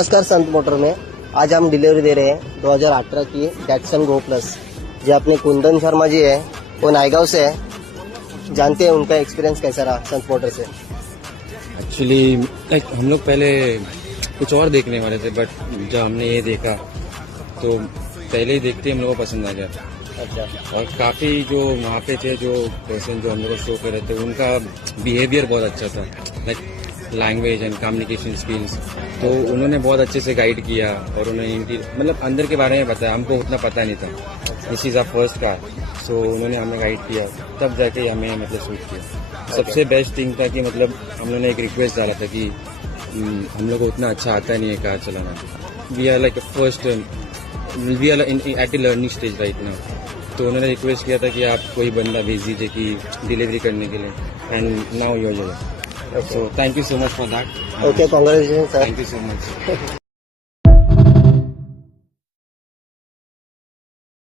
नमस्कार संत मोटर में आज हम डिलीवरी दे रहे हैं 2018 की डैटसन गो प्लस। जो अपने कुंदन शर्मा जी है वो नायगांव से है, जानते हैं उनका एक्सपीरियंस कैसा रहा संत मोटर से। एक्चुअली हम लोग पहले कुछ और देखने वाले थे, बट जब हमने ये देखा तो पहले ही देखते ही हम लोग को पसंद आ गया। अच्छा, और काफ़ी जो वहाँ पे थे, जो पर्सन जो हम लोग को शो कर रहे थे, उनका बिहेवियर बहुत अच्छा था, like language and communication skills. तो उन्होंने बहुत अच्छे से गाइड किया और उन्होंने मतलब अंदर के बारे में बताया। हमको उतना पता नहीं था, this is our first car. So उन्होंने हमें गाइड किया, तब जाके हमें मतलब सूट किया। सबसे बेस्ट थिंग था कि मतलब हम लोगों ने एक रिक्वेस्ट डाला था कि हम लोग को उतना अच्छा आता नहीं है कार चलाना। We are like first, we are at the learning stage right now. तो उन्होंने रिक्वेस्ट किया था कि आप कोई बंदा भेज दीजिए कि डिलीवरी करने के लिए, and now your. So thank you so much for that. Okay, congratulation sir. Thank you so much.